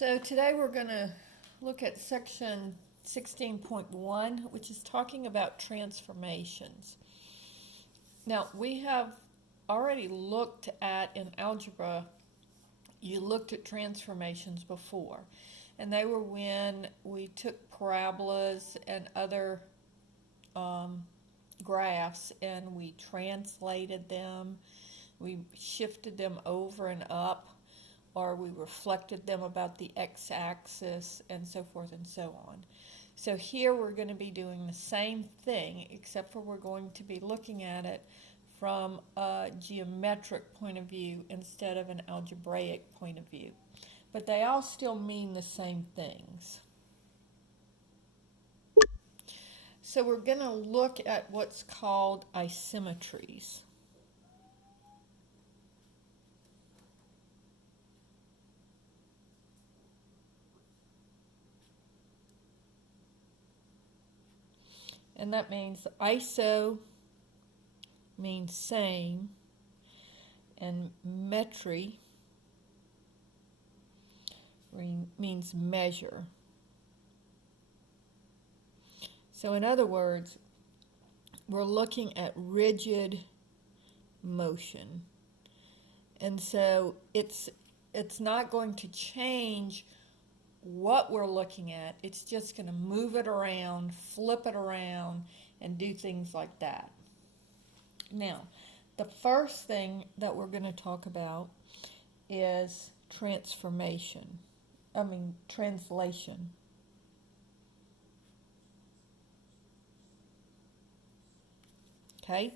So today we're going to look at section 16.1, which is talking about transformations. Now, we have already looked at, in algebra, you looked at transformations before. And they were when we took parabolas and other graphs and we translated them, we shifted them over and up, or we reflected them about the x-axis, and so forth and so on. So here we're going to be doing the same thing, except for we're going to be looking at it from a geometric point of view instead of an algebraic point of view. But they all still mean the same things. So we're going to look at what's called isometries. And that means iso means same, and metry means measure. So in other words, we're looking at rigid motion. And so it's not going to change what we're looking at. It's just going to move it around, flip it around, and do things like that. Now, the first thing that we're going to talk about is translation. Okay?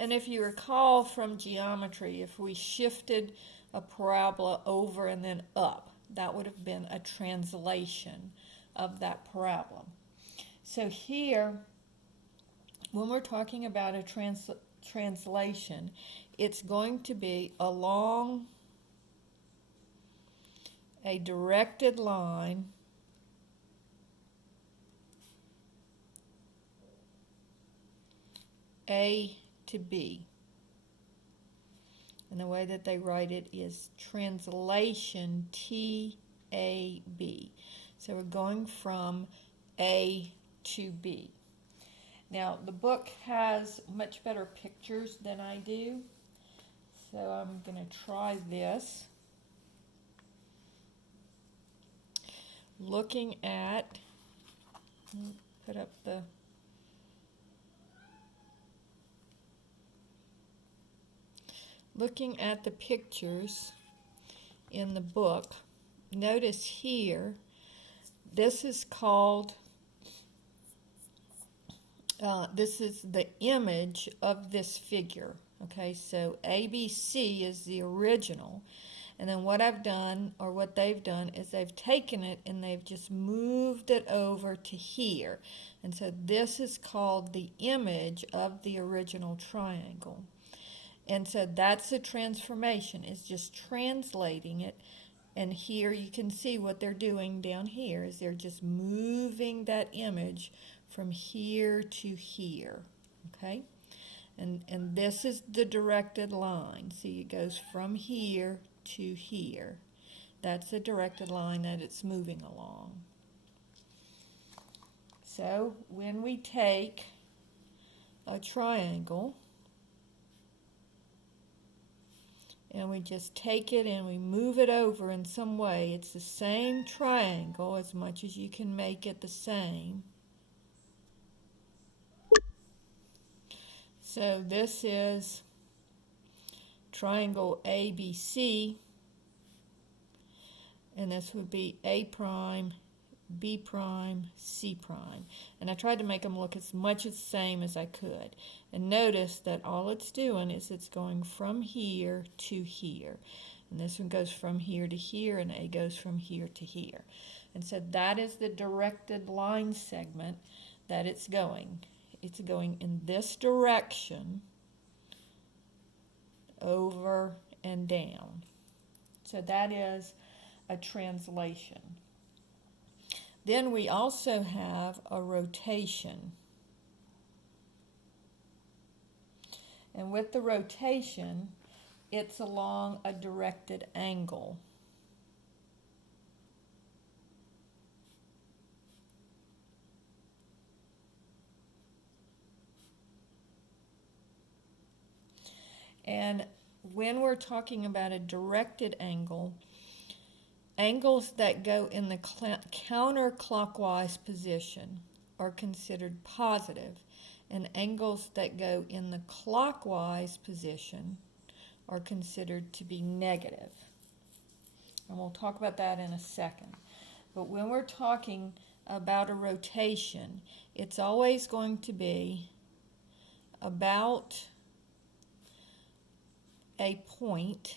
And if you recall from geometry, if we shifted a parabola over and then up, that would have been a translation of that parabola. So here, when we're talking about a translation, it's going to be along a directed line A to B. And the way that they write it is translation T-A-B. So we're going from A to B. Now, the book has much better pictures than I do, so I'm going to try this. Looking at, put up the, looking at the pictures in the book, notice here, this is called, this is the image of this figure. Okay, so ABC is the original. And then what I've done, or what they've done, is they've taken it and they've just moved it over to here. And so this is called the image of the original triangle. And so that's a transformation, is just translating it. And here you can see what they're doing down here is they're just moving that image from here to here. Okay? And this is the directed line. See, it goes from here to here. That's the directed line that it's moving along. So when we take a triangle and we just take it and we move it over in some way, it's the same triangle as much as you can make it the same. So this is triangle ABC, and this would be A prime, B prime, C prime. And I tried to make them look as much the same as I could. And notice that all it's doing is it's going from here to here. And this one goes from here to here, and A goes from here to here. And so that is the directed line segment that it's going. It's going in this direction, over and down. So that is a translation. Then we also have a rotation. And with the rotation, it's along a directed angle. And when we're talking about a directed angle, angles that go in the counterclockwise position are considered positive, and angles that go in the clockwise position are considered to be negative. And we'll talk about that in a second. But when we're talking about a rotation, it's always going to be about a point,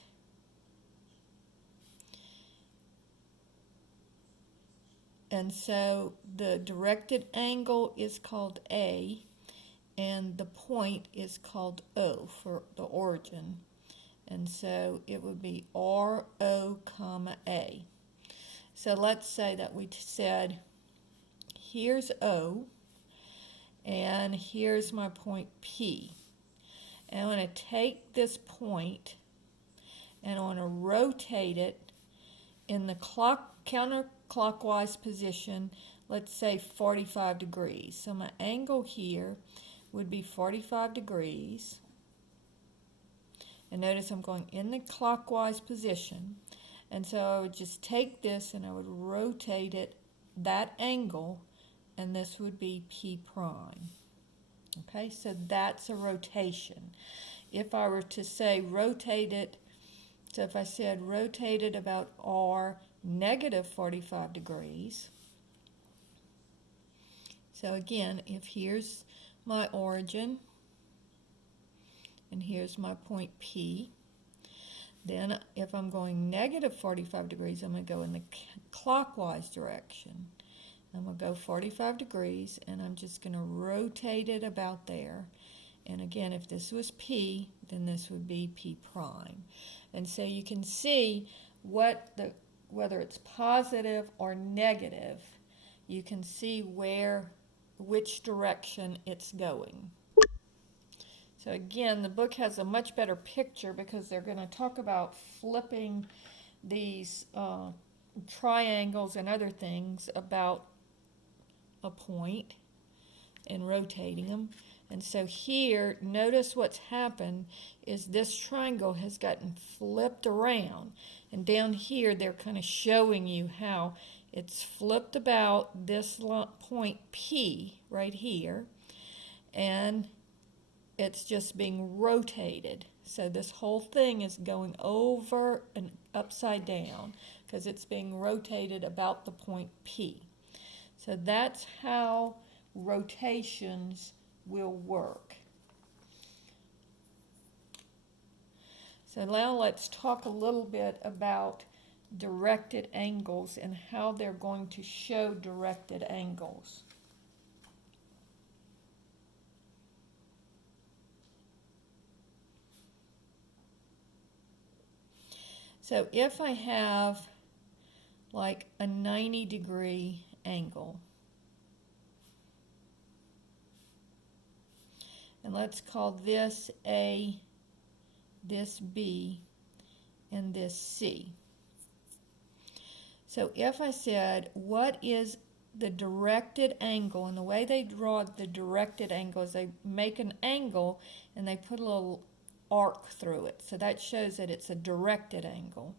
and so the directed angle is called A, and the point is called O for the origin. And so it would be RO, A. So let's say that we said, here's O, and here's my point P. And I'm going to take this point, and I want to rotate it in the counterclockwise position, let's say 45 degrees. So my angle here would be 45 degrees. And notice I'm going in the clockwise position. And so I would just take this and I would rotate it that angle, and this would be P prime. Okay, so that's a rotation. If I were to say rotate it, so if I said rotate it about R negative 45 degrees, so again, if here's my origin, and here's my point P, then if I'm going negative 45 degrees, I'm going to go in the clockwise direction. I'm going to go 45 degrees, and I'm just going to rotate it about there. And again, if this was P, then this would be P prime. And so you can see whether it's positive or negative, you can see which direction it's going. So again, the book has a much better picture because they're going to talk about flipping these triangles and other things about a point and rotating them. And so here, notice what's happened is this triangle has gotten flipped around. And down here, they're kind of showing you how it's flipped about this point P right here. And it's just being rotated. So this whole thing is going over and upside down because it's being rotated about the point P. So that's how rotations will work. So now let's talk a little bit about directed angles and how they're going to show directed angles. So if I have like a 90-degree angle, and let's call this A, this B, and this C. So if I said, what is the directed angle, and the way they draw the directed angle is they make an angle and they put a little arc through it. So that shows that it's a directed angle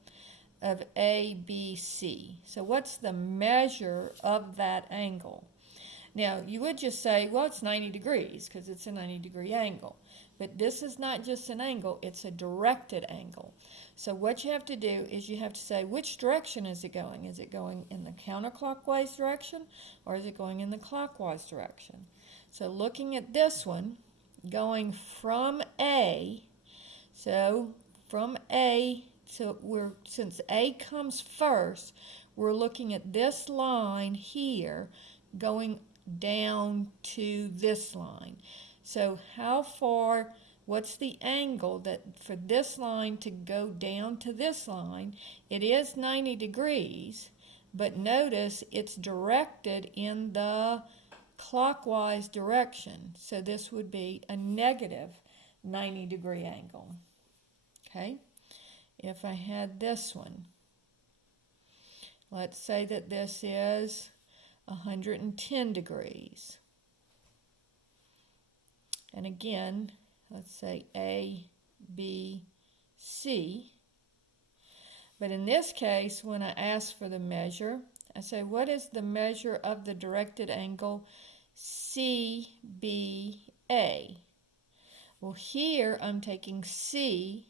of A, B, C. So what's the measure of that angle? Now, you would just say, well, it's 90 degrees because it's a 90-degree angle. But this is not just an angle, it's a directed angle. So what you have to do is you have to say, which direction is it going? Is it going in the counterclockwise direction, or is it going in the clockwise direction? So looking at this one, going from A, so from A, since A comes first, we're looking at this line here going down to this line. So how far, what's the angle that for this line to go down to this line? It is 90 degrees, but notice it's directed in the clockwise direction. So this would be a negative 90-degree angle. Okay? If I had this one, let's say that this is 110 degrees. And again, let's say A, But in this case, when I ask for the measure, I say, what is the measure of the directed angle CBA? Well, here I'm taking C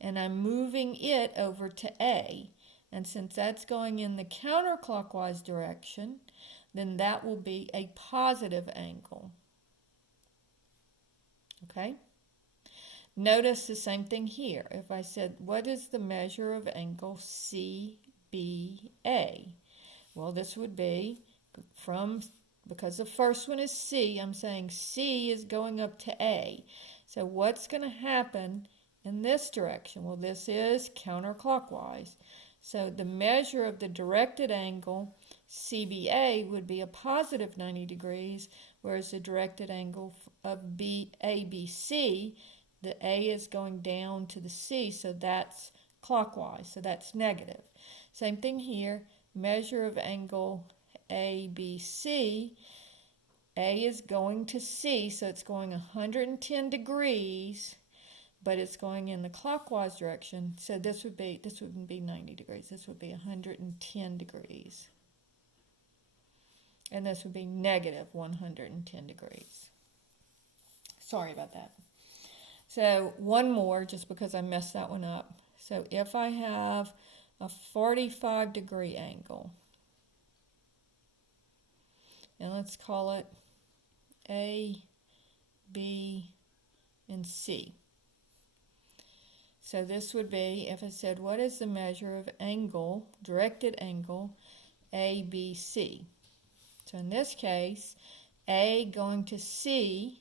and I'm moving it over to A. And since that's going in the counterclockwise direction, then that will be a positive angle. Okay? Notice the same thing here. If I said, what is the measure of angle CBA? Well, this would be because the first one is C, I'm saying C is going up to A. So what's going to happen in this direction? Well, this is counterclockwise. So the measure of the directed angle CBA would be a positive 90 degrees, whereas the directed angle of ABC, the A is going down to the C, so that's clockwise, so that's negative. Same thing here, measure of angle ABC, A is going to C, so it's going 110 degrees, but it's going in the clockwise direction, so this wouldn't be 90 degrees, this would be 110 degrees. And this would be negative 110 degrees. Sorry about that. So one more, just because I messed that one up. So if I have a 45 degree angle, and let's call it A, B, and C. So this would be, if I said, what is the measure of angle, directed angle, ABC? So in this case, A going to C,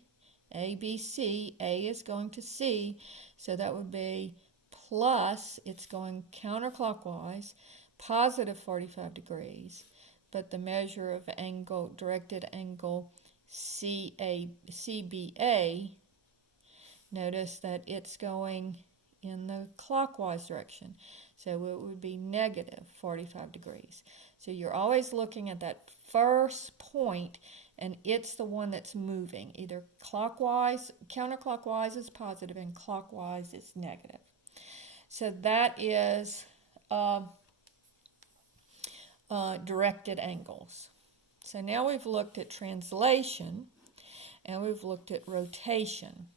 ABC, A is going to C, so that would be plus, it's going counterclockwise, positive 45 degrees, but the measure of angle, directed angle CBA, notice that it's going in the clockwise direction, so it would be negative 45 degrees. So you're always looking at that first point, and it's the one that's moving. Either clockwise, counterclockwise is positive, and clockwise is negative. So that is directed angles. So now we've looked at translation, and we've looked at rotation.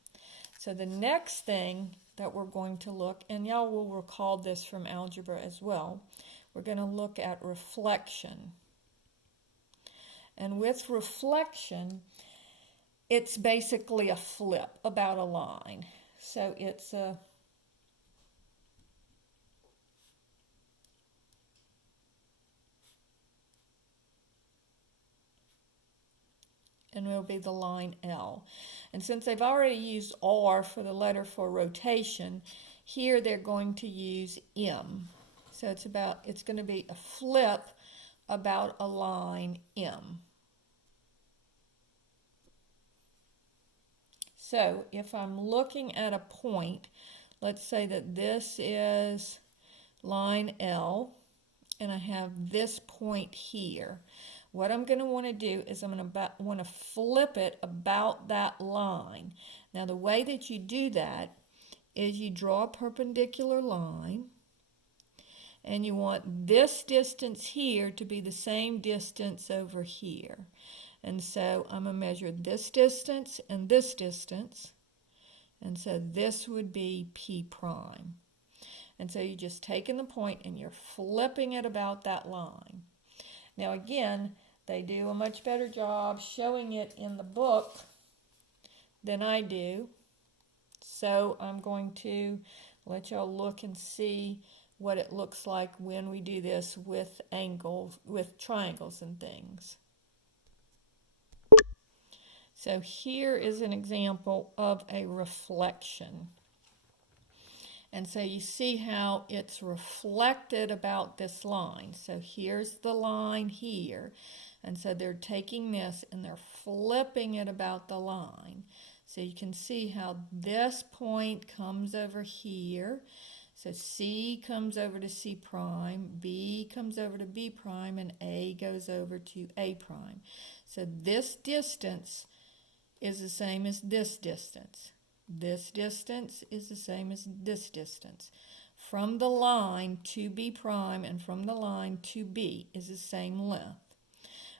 So the next thing that we're going to look, and y'all will recall this from algebra as well, we're going to look at reflection. And with reflection, it's basically a flip about a line. So it's a and will be the line L. And since they've already used R for the letter for rotation, here they're going to use M. So it's going to be a flip about a line M. So if I'm looking at a point, let's say that this is line L, and I have this point here. What I'm going to want to do is I'm going to want to flip it about that line. Now the way that you do that is you draw a perpendicular line, and you want this distance here to be the same distance over here. And so I'm going to measure this distance and this distance, and so this would be P prime. And so you're just taking the point and you're flipping it about that line. Now again, they do a much better job showing it in the book than I do. So I'm going to let y'all look and see what it looks like when we do this with angles, with triangles and things. So here is an example of a reflection. And so you see how it's reflected about this line. So here's the line here. And so they're taking this and they're flipping it about the line. So you can see how this point comes over here. So C comes over to C prime, B comes over to B prime, and A goes over to A prime. So this distance is the same as this distance. this distance is the same as this distance. From the line to B prime and from the line to B is the same length.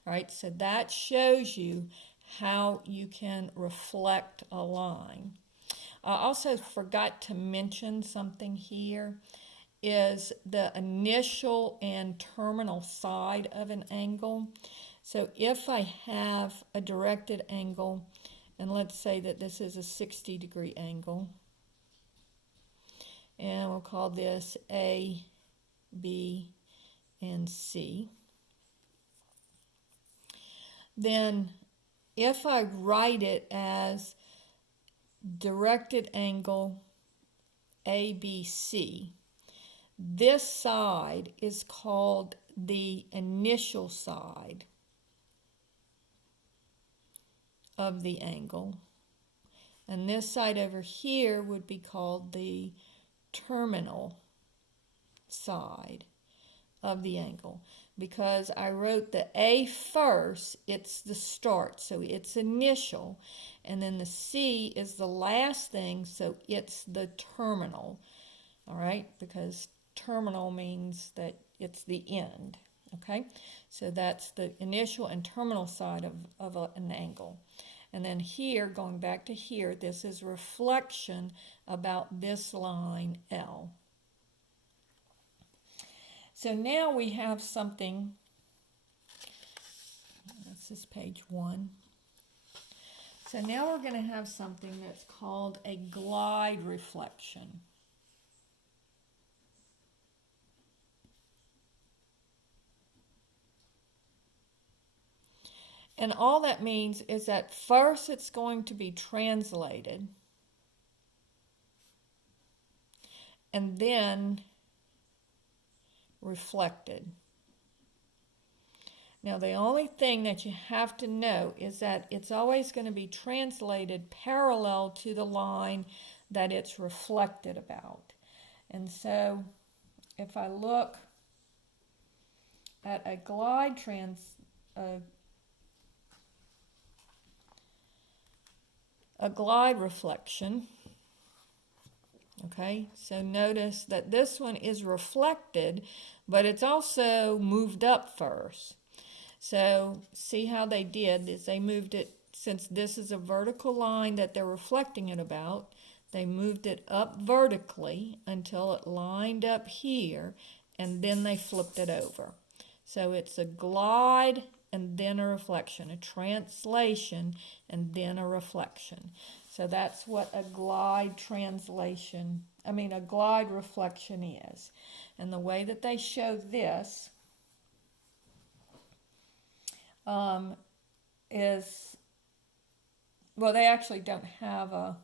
All right, so that shows you how you can reflect a line. I also forgot to mention something here is the initial and terminal side of an angle. So if I have a directed angle, and let's say that this is a 60-degree angle, and we'll call this A, B, and C. Then if I write it as directed angle ABC, this side is called the initial side of the angle, and this side over here would be called the terminal side of the angle. Because I wrote the A first, it's the start, so it's initial, and then the C is the last thing, so it's the terminal. All right, because terminal means that it's the end. Okay, so that's the initial and terminal side of an angle. And then here, going back to here, this is reflection about this line L. So now we have something, this is page 1. So now we're going to have something that's called a glide reflection. And all that means is that first it's going to be translated, and then reflected. Now the only thing that you have to know is that it's always going to be translated parallel to the line that it's reflected about. And so if I look at a glide reflection, okay, so notice that this one is reflected, but it's also moved up first. So see how they did is they moved it, since this is a vertical line that they're reflecting it about, they moved it up vertically until it lined up here, and then they flipped it over. So it's a glide and then a reflection, a translation and then a reflection. So that's what a glide reflection is. And the way that they show this is, well, they actually don't have a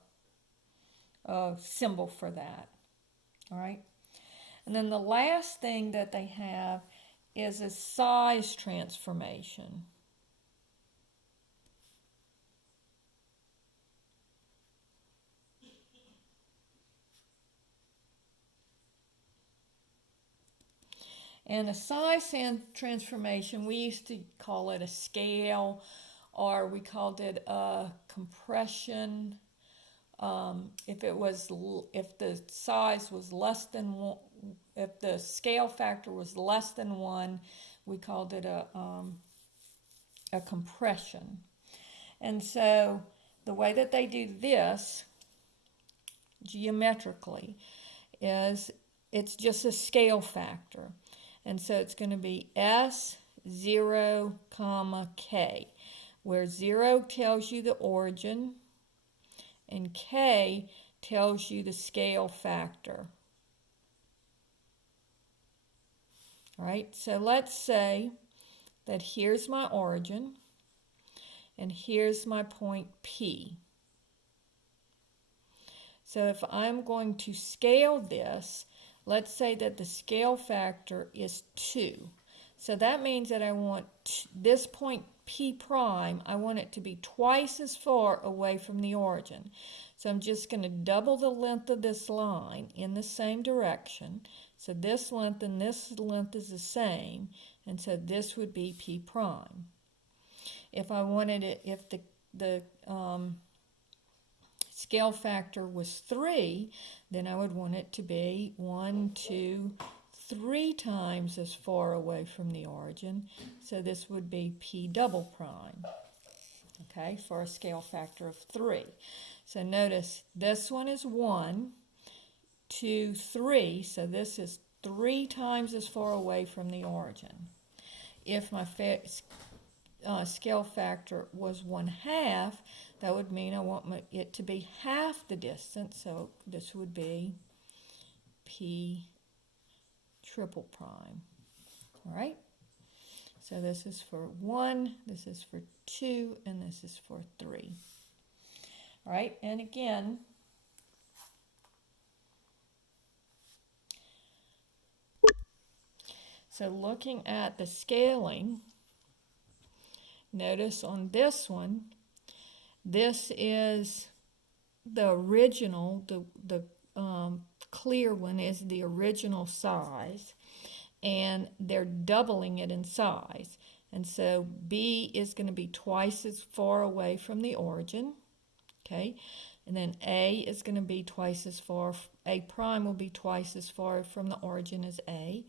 symbol for that. All right. And then the last thing that they have is a size transformation. And a size transformation, we used to call it a scale, or we called it a compression. If the size was less than 1, if the scale factor was less than 1, we called it a compression. And so the way that they do this geometrically is it's just a scale factor. And so it's going to be S, 0, K, where 0 tells you the origin and K tells you the scale factor. All right, so let's say that here's my origin and here's my point P. So if I'm going to scale this, let's say that the scale factor is 2. So that means that I want this point P prime, I want it to be twice as far away from the origin. So I'm just going to double the length of this line in the same direction. So this length and this length is the same, and so this would be P prime. If I wanted it, if scale factor was 3, then I would want it to be 1, 2, 3 times as far away from the origin. So this would be P double prime, okay, for a scale factor of 3. So notice this one is 1, 2, 3, so this is 3 times as far away from the origin. If my scale factor was 1/2, that would mean I want it to be half the distance, so this would be P triple prime. All right, so this is for 1, this is for 2, and this is for 3. All right, and again, so looking at the scaling, notice on this one, this is the original, the clear one is the original size, and they're doubling it in size. And so B is going to be twice as far away from the origin, okay? And then A is going to be twice as far, A prime will be twice as far from the origin as A,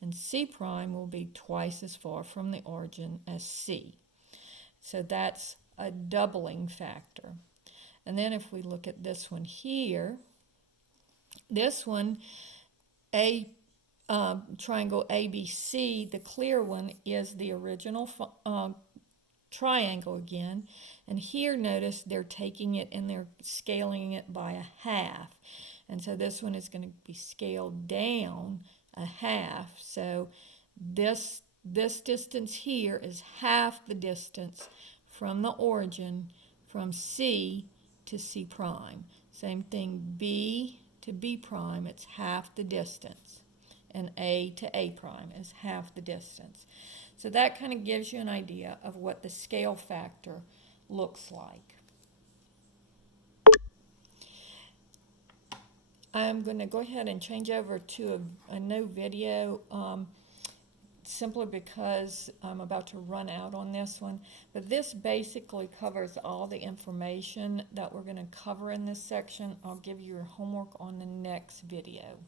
and C prime will be twice as far from the origin as C. So that's a doubling factor. And then if we look at this one here, this one, triangle ABC, the clear one is the original triangle again. And here, notice they're taking it and they're scaling it by 1/2. And so this one is going to be scaled down 1/2. So this distance here is half the distance from the origin from C to C prime. Same thing, B to B prime, it's half the distance. And A to A prime is half the distance. So that kind of gives you an idea of what the scale factor looks like. I'm going to go ahead and change over to a new video simply because I'm about to run out on this one. But this basically covers all the information that we're going to cover in this section. I'll give you your homework on the next video.